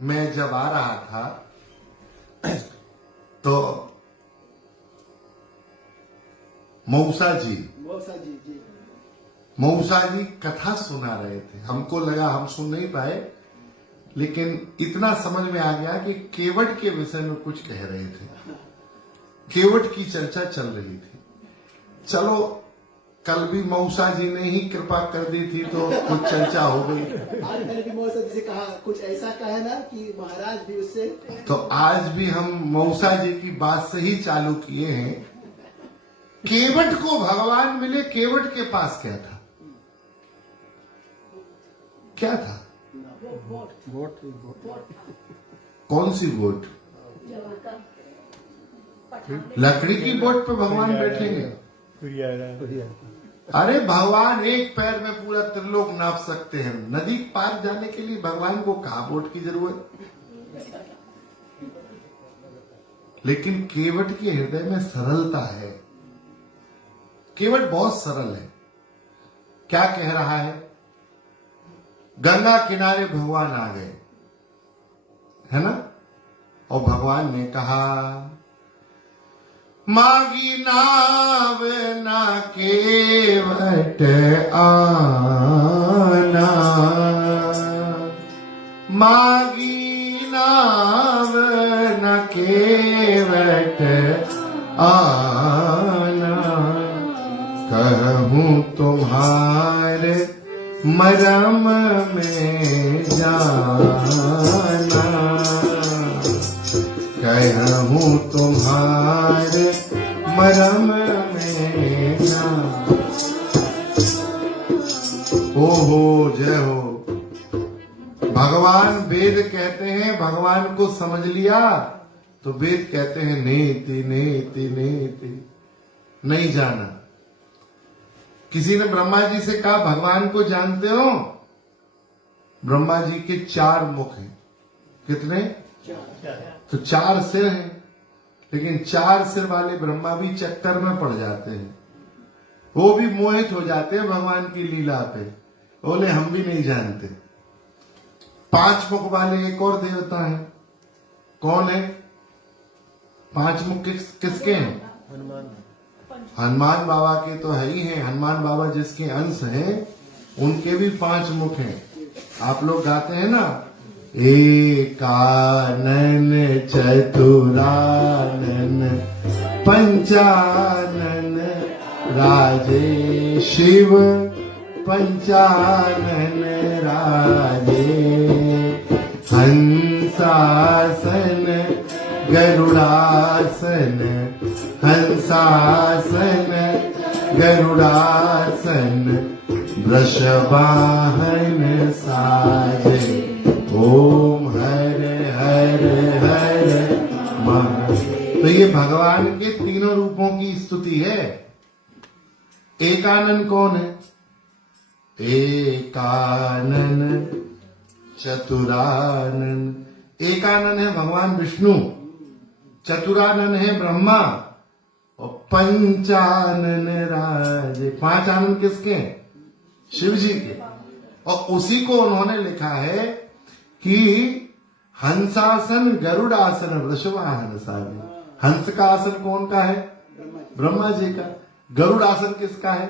मैं जब आ रहा था तो मऊसा जी कथा सुना रहे थे। हमको लगा हम सुन नहीं पाए, लेकिन इतना समझ में आ गया कि केवट के विषय में कुछ कह रहे थे। केवट की चर्चा चल रही थी। चलो, कल भी मऊसा जी ने ही कृपा कर दी थी तो कुछ चर्चा हो गई। आज मैंने भी मऊसा जी से कहा, कुछ ऐसा कहा ना कि महाराज भी उससे, तो आज भी हम मऊसा जी की बात से ही चालू किए हैं। केवट को भगवान मिले, केवट के पास क्या था? क्या था? कौन सी बोट? लकड़ी की बोट पे भगवान बैठेंगे? अरे भगवान एक पैर में पूरा त्रिलोक नाप सकते हैं। नदी पार जाने के लिए भगवान को कहा बोट की जरूरत? लेकिन केवट के हृदय में सरलता है। केवट बहुत सरल है। क्या कह रहा है? गंगा किनारे भगवान आ गए, है ना? और भगवान ने कहा, मागी नाव ना केवट आना, मागी नाव न केवट आना, कहूँ तुम्हारे मरम में जाना, कहूँ तुम्हारे मरम में जाना। ओहो, जय हो। भगवान वेद कहते हैं, भगवान को समझ लिया तो वेद कहते हैं नेति नेति नेति, नहीं जाना। किसी ने ब्रह्मा जी से कहा, भगवान को जानते हो? ब्रह्मा जी के 4 मुख हैं। कितने? तो 4 सिर हैं, लेकिन 4 सिर वाले ब्रह्मा भी चक्कर में पड़ जाते हैं। वो भी मोहित हो जाते हैं भगवान की लीला पे। बोले हम भी नहीं जानते। 5 मुख वाले एक और देवता हैं। कौन है? 5 मुख किसके हैं? हनुमान बाबा के तो है ही हैं। हनुमान बाबा जिसके अंश हैं उनके भी 5 मुख हैं। आप लोग गाते हैं ना, एकानन चतुरानन पंचानन राजे, शिव पंचानन राजे, हंसासन गरुड़ासन, हंसासन गरुड़ासन, वृषवाहन साजे, ओम हरे हरे हरे महा। तो ये भगवान के तीनों रूपों की स्तुति है। एकानन कौन है? एकानन चतुरानन। एकानन है भगवान विष्णु, चतुरानन है ब्रह्मा, और पंचानन राजे। 5 आनंद किसके हैं? शिव जी के। और उसी को उन्होंने लिखा है कि हंसासन गरुड़ासन वृषवाहन साजे। हंस का आसन कौन का है? ब्रह्मा जी का। गरुड़ासन किसका है?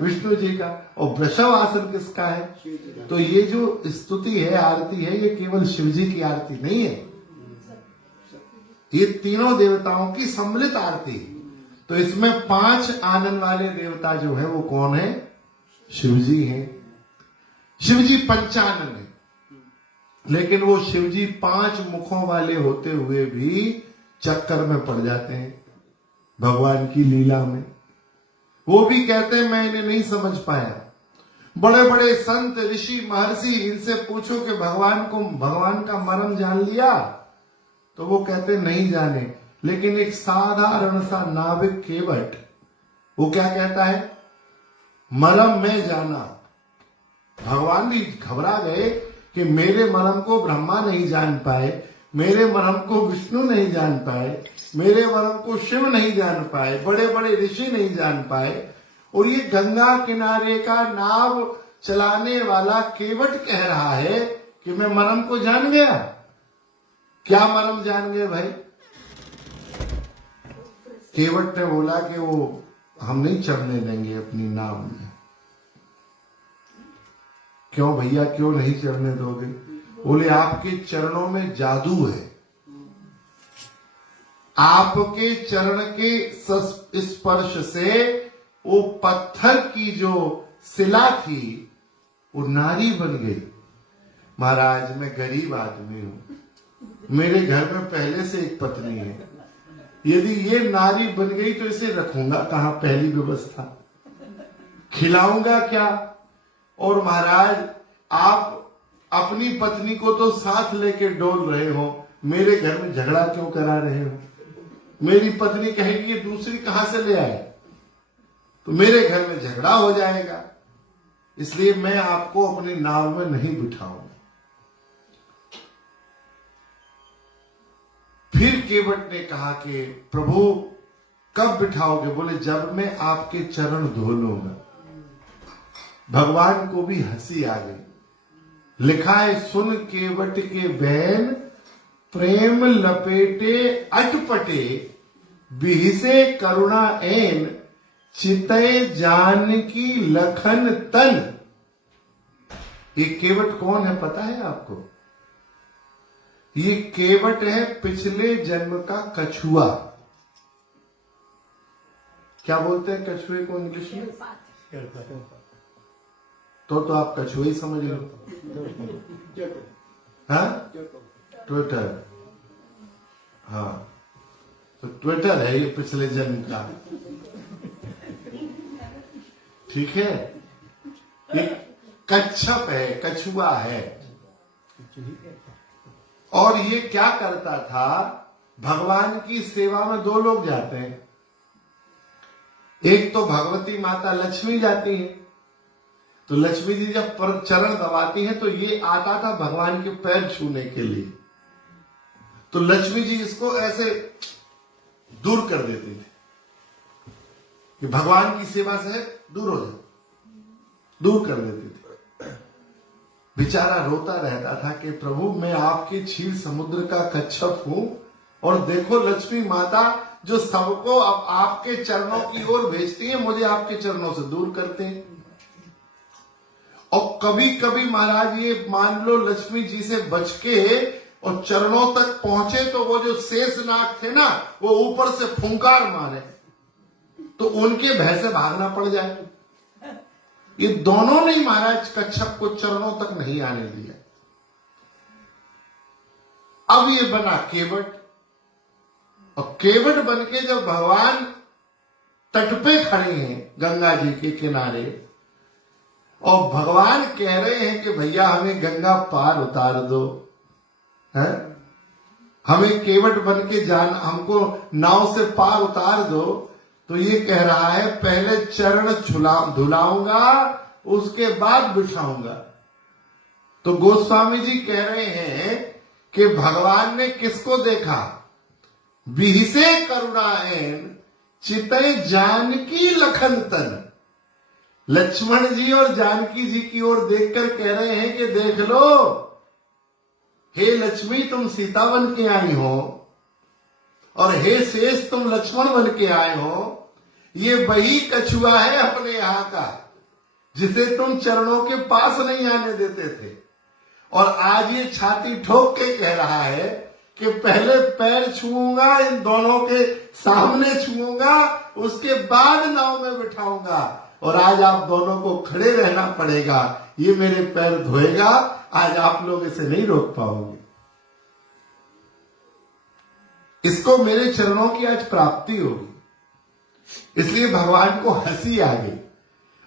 विष्णु जी का। और वृषभ आसन किसका है? तो ये जो स्तुति है, आरती है, ये केवल शिव जी की आरती नहीं है, ये तीनों देवताओं की सम्मिलित आरती है। तो इसमें 5 आनंद वाले देवता जो है वो कौन है? शिव जी हैं। शिव जी पंचानन है, लेकिन वो शिव जी 5 मुखों वाले होते हुए भी चक्कर में पड़ जाते हैं भगवान की लीला में। वो भी कहते हैं मैं इन्हें नहीं समझ पाया। बड़े बड़े संत ऋषि महर्षि, इनसे पूछो कि भगवान का मर्म जान लिया? तो वो कहते नहीं जाने। लेकिन एक साधारण सा नाविक केवट, वो क्या कहता है? मर्म में जाना। भगवान भी घबरा गए कि मेरे मर्म को ब्रह्मा नहीं जान पाए, मेरे मर्म को विष्णु नहीं जान पाए, मेरे मर्म को शिव नहीं जान पाए, बड़े बड़े ऋषि नहीं जान पाए, और ये गंगा किनारे का नाव चलाने वाला केवट कह रहा है कि मैं मर्म को जान गया। क्या मर्म जान गए भाई? केवट ने बोला कि वो हम नहीं चढ़ने देंगे अपनी नाव में। क्यों भैया, क्यों नहीं चढ़ने दोगे? बोले आपके चरणों में जादू है, आपके चरण के स्पर्श से वो पत्थर की जो शिला थी वो नारी बन गई। महाराज मैं गरीब आदमी हूं, मेरे घर में पहले से एक पत्नी है, यदि ये नारी बन गई तो इसे रखूंगा कहां? पहली व्यवस्था, खिलाऊंगा क्या? और महाराज आप अपनी पत्नी को तो साथ लेके डोल रहे हो, मेरे घर में झगड़ा क्यों करा रहे हो? मेरी पत्नी कहेगी ये दूसरी कहां से ले आए, तो मेरे घर में झगड़ा हो जाएगा, इसलिए मैं आपको अपनी नाव में नहीं बिठाऊंगा। फिर केवट ने कहा कि प्रभु कब बिठाओगे? बोले जब मैं आपके चरण धो लूंगा। भगवान को भी हंसी आ गई। लिखा है सुन केवट के बैन प्रेम लपेटे अटपटे बिहसे करुणा एन चितय जानकी लखन तन। ये केवट कौन है पता है आपको? ये केवट है पिछले जन्म का कछुआ। क्या बोलते हैं कछुए को इंग्लिश में? तो आप कछुए ही समझ लो। हाँ, ट्विटर। हाँ, तो ट्विटर है ये पिछले जन्म का, ठीक है। ये कच्छप है, कछुआ है। और ये क्या करता था? भगवान की सेवा में दो लोग जाते हैं, एक तो भगवती माता लक्ष्मी जाती है, तो लक्ष्मी जी जब चरण दबाती हैं तो ये आता था भगवान के पैर छूने के लिए, तो लक्ष्मी जी इसको ऐसे दूर कर देती थी कि भगवान की सेवा से दूर हो जाए, दूर कर देती थी। बेचारा रोता रहता था कि प्रभु मैं आपके क्षीर समुद्र का कच्छप हूं, और देखो लक्ष्मी माता जो सबको अब आपके चरणों की ओर भेजती है, मुझे आपके चरणों से दूर करते हैं। और कभी कभी महाराज ये मान लो लक्ष्मी जी से बच के और चरणों तक पहुंचे तो वो जो शेषनाग थे ना, वो ऊपर से फुंकार मारे तो उनके भय से भागना पड़ जाए। ये दोनों ने महाराज कच्छप को चरणों तक नहीं आने दिया। अब ये बना केवट, और केवट बनके जब भगवान तट पे खड़े हैं गंगा जी के किनारे, और भगवान कह रहे हैं कि भैया हमें गंगा पार उतार दो, है? हमें केवट बन के हमको नाव से पार उतार दो, तो ये कह रहा है पहले चरण धुलाऊंगा उसके बाद बिठाऊंगा। तो गोस्वामी जी कह रहे हैं कि भगवान ने किसको देखा? बिहसे करुणाएन चितय जानकी लखन तन। लक्ष्मण जी और जानकी जी की ओर देखकर कह रहे हैं कि देख लो, हे लक्ष्मी तुम सीता बन के आई हो, और हे शेष तुम लक्ष्मण बन के आए हो। ये वही कछुआ है अपने यहां का जिसे तुम चरणों के पास नहीं आने देते थे, और आज ये छाती ठोक के कह रहा है कि पहले पैर छूऊंगा, इन दोनों के सामने छूऊंगा, उसके बाद नाव में बिठाऊंगा, और आज आप दोनों को खड़े रहना पड़ेगा, ये मेरे पैर धोएगा, आज आप लोग इसे नहीं रोक पाओगे। इसको मेरे चरणों की आज प्राप्ति होगी, इसलिए भगवान को हंसी आ गई।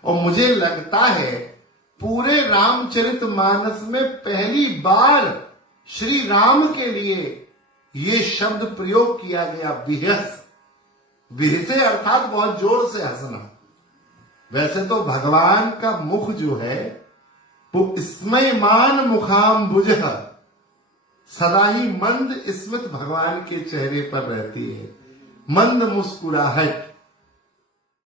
और मुझे लगता है पूरे रामचरितमानस में पहली बार श्री राम के लिए ये शब्द प्रयोग किया गया, बिहस। बिहसे अर्थात बहुत जोर से हंसना। वैसे तो भगवान का मुख जो है वो स्मयमान मुखाम्बुज, सदा ही मंद स्मित भगवान के चेहरे पर रहती है, मंद मुस्कुराहट।